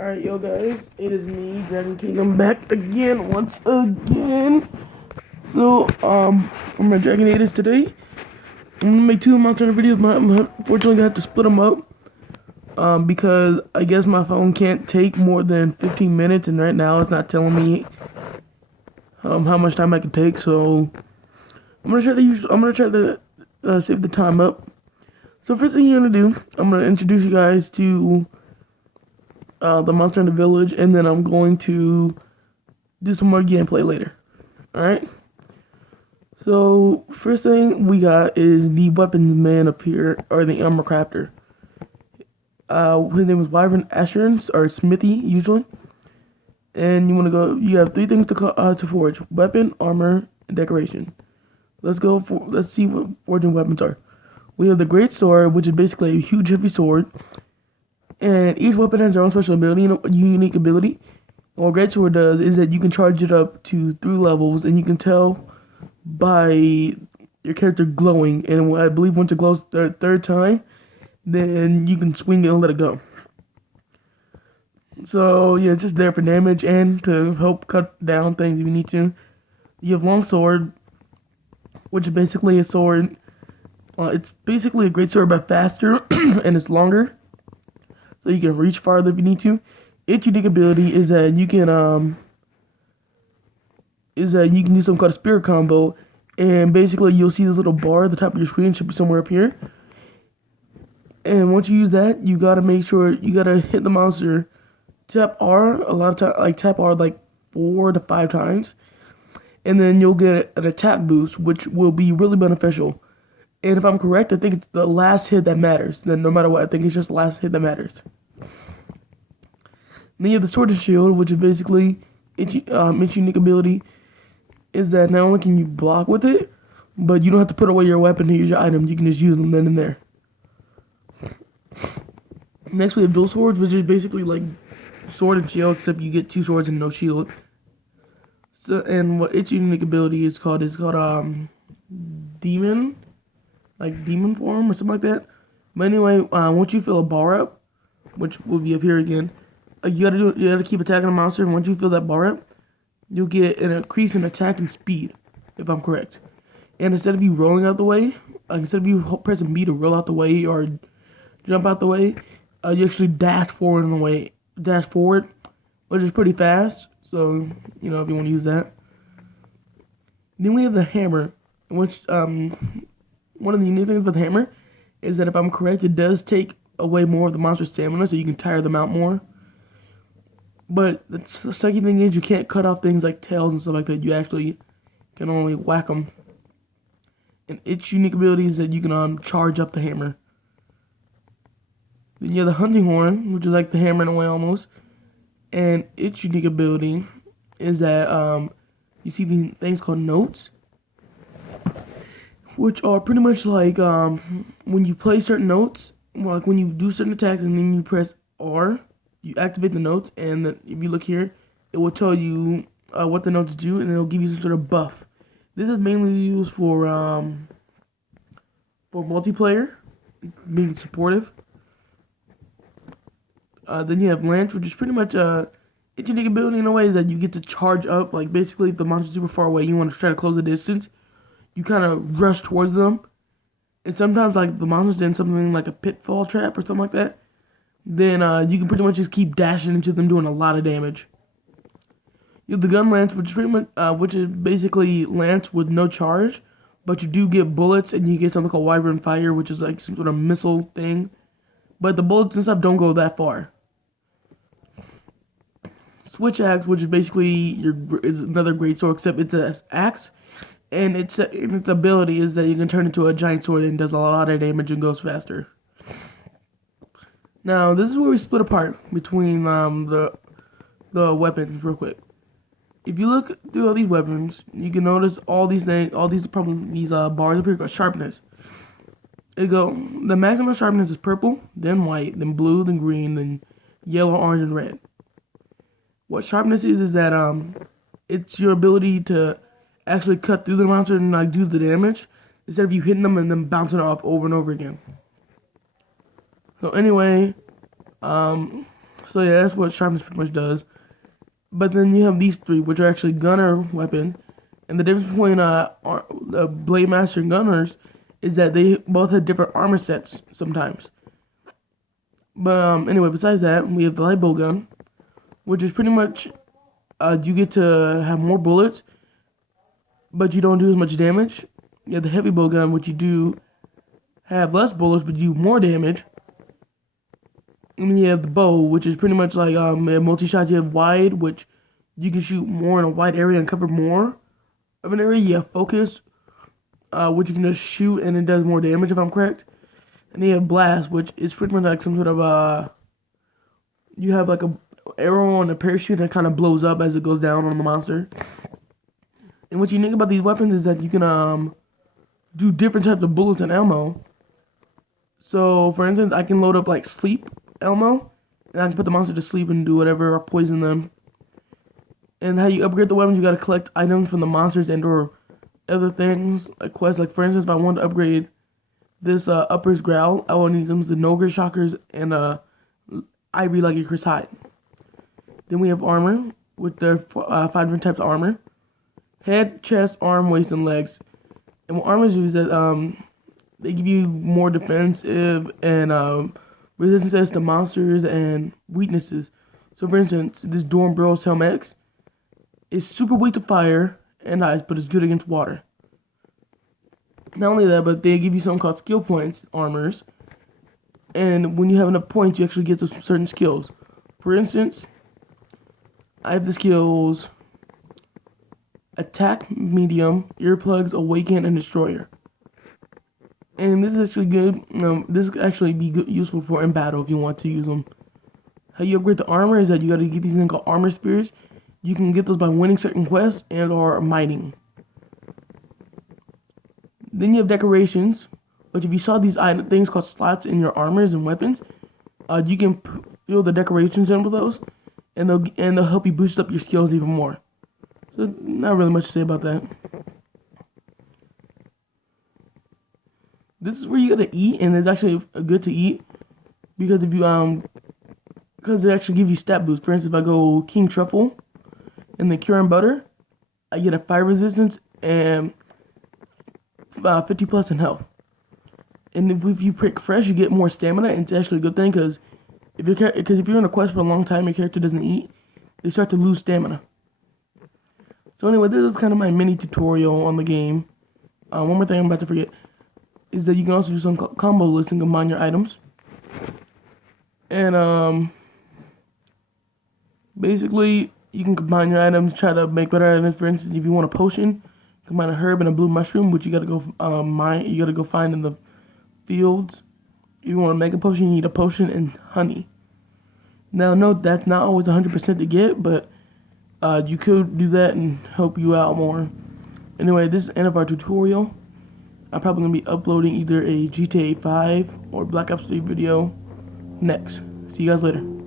Alright, yo guys, it is me, Dragon King. I'm back again, once again. So, for my dragonators today, I'm gonna make two Monster Hunter videos, but I'm unfortunately gonna have to split them up. Because I guess my phone can't take more than 15 minutes, and right now it's not telling me how much time I can take. So, I'm gonna try to save the time up. So first thing you're gonna do, I'm gonna introduce you guys to the monster in the village, and then I'm going to do some more gameplay later. Alright? So, first thing we got is the weapons man up here, or the armor crafter. His name is Wyvern Assurance, or Smithy, usually. And you have three things to forge: weapon, armor, and decoration. Let's see what forging weapons are. We have the Great Sword, which is basically a huge heavy sword. And each weapon has their own special ability, unique ability. What Great Sword does is that you can charge it up to 3 levels, and you can tell by your character glowing. And I believe once it glows third time, then you can swing it and let it go. So yeah, it's just there for damage and to help cut down things if you need to. You have Long Sword, which is basically a sword. It's basically a Great Sword but faster, and it's longer. So you can reach farther if you need to. Its unique ability is that you can do something called a spirit combo, and basically you'll see this little bar at the top of your screen. It should be somewhere up here. And once you use that, you gotta make sure you gotta hit the monster. Tap R a lot of times, like tap R like 4 to 5 times, and then you'll get an attack boost, which will be really beneficial. And if I'm correct, I think it's the last hit that matters. Then no matter what, I think it's just the last hit that matters. Then you have the Sword and Shield, which is basically its unique ability is that not only can you block with it, but you don't have to put away your weapon to use your items. You can just use them then and there. Next we have Dual Swords, which is basically like Sword and Shield, except you get 2 swords and no shield. So, and what its unique ability is called Demon, like demon form or something like that. But anyway, once you fill a bar up, which will be up here again, you gotta keep attacking the monster, and once you fill that bar up, you'll get an increase in attack and speed, if I'm correct. And instead of you rolling out the way, instead of you pressing B to roll out the way or jump out the way, you actually dash forward, which is pretty fast. So if you want to use that. Then we have the hammer, which one of the unique things about the hammer is that if I'm correct, it does take away more of the monster's stamina, so you can tire them out more. But the second thing is you can't cut off things like tails and stuff like that. You actually can only whack them. And its unique ability is that you can charge up the hammer. Then you have the hunting horn, which is like the hammer in a way almost. And its unique ability is that you see these things called notes, which are pretty much like when you play certain notes, like when you do certain attacks and then you press R, you activate the notes, and if you look here, it will tell you what the notes do, and it'll give you some sort of buff. This is mainly used for multiplayer, being supportive. Then you have Lance, which is pretty much its unique ability in a way is that you get to charge up. Like basically, if the monster's super far away, you want to try to close the distance. You kind of rush towards them, and sometimes like the monster's in something like a pitfall trap or something like that, then you can pretty much just keep dashing into them, doing a lot of damage. You have the gun lance, which is basically lance with no charge, but you do get bullets, and you get something called Wyvern Fire, which is like some sort of missile thing, but the bullets and stuff don't go that far. Switch axe, which is basically is another great sword, except it's an axe. And its ability is that you can turn into a giant sword and does a lot of damage and goes faster. Now, this is where we split apart between the weapons real quick. If you look through all these weapons, you can notice all these things, these bars up here called sharpness. The maximum sharpness is purple, then white, then blue, then green, then yellow, orange, and red. What sharpness is that it's your ability to actually cut through the monster and like do the damage instead of you hitting them and then bouncing it off over and over again. So anyway, So yeah, that's what sharpness pretty much does. But then you have these three, which are actually gunner weapon. And the difference between the Blade Master and Gunners is that they both have different armor sets sometimes. But anyway, besides that, we have the light bow gun, which is pretty much you get to have more bullets, but you don't do as much damage. You have the heavy bow gun, which you do have less bullets, but you do more damage. And then you have the bow, which is pretty much like multi-shot. You have wide, which you can shoot more in a wide area and cover more of an area. You have focus, which you can just shoot and it does more damage, if I'm correct. And then you have blast, which is pretty much like some sort of you have like a arrow on a parachute that kind of blows up as it goes down on the monster. And what you think about these weapons is that you can do different types of bullets and ammo. So, for instance, I can load up like sleep ammo, and I can put the monster to sleep and do whatever or poison them. And how you upgrade the weapons, you gotta collect items from the monsters and or other things like quests. Like for instance, if I want to upgrade this Upper's Growl, I will need them the Nogre Shockers and Ivory like Chris Hide. Then we have armor with their 5 different types of armor: head, chest, arm, waist, and legs. And what armor do is that they give you more defensive and resistances to monsters and weaknesses. So for instance, this Dornbros Helm X is super weak to fire and ice, but it's good against water. Not only that, but they give you something called skill points armors. And when you have enough points, you actually get some certain skills. For instance, I have the skills Attack, Medium, Earplugs, Awaken, and Destroyer. And this is actually good. This could actually be useful for in battle if you want to use them. How you upgrade the armor is that you got to get these things called armor spears. You can get those by winning certain quests and or mining. Then you have decorations, which if you saw these things called slots in your armors and weapons, you can fill the decorations in with those, and they'll help you boost up your skills even more. So not really much to say about that. This is where you gotta eat, and it's actually good to eat because if you because they actually give you stat boosts. For instance, if I go King Truffle and the Cure and Butter, I get a fire resistance and 50 plus in health. And if you pick fresh, you get more stamina, and it's actually a good thing because if you're in a quest for a long time, your character doesn't eat, they start to lose stamina. So anyway, this is kind of my mini tutorial on the game. One more thing I'm about to forget is that you can also do some combo lists and combine your items. And basically you can combine your items, try to make better items. For instance, if you want a potion, combine a herb and a blue mushroom, which you gotta go you gotta go find in the fields. If you want to make a potion, you need a potion and honey. Now note that's not always 100% to get, but you could do that and help you out more. Anyway, this is the end of our tutorial. I'm probably going to be uploading either a GTA 5 or Black Ops 3 video next. See you guys later.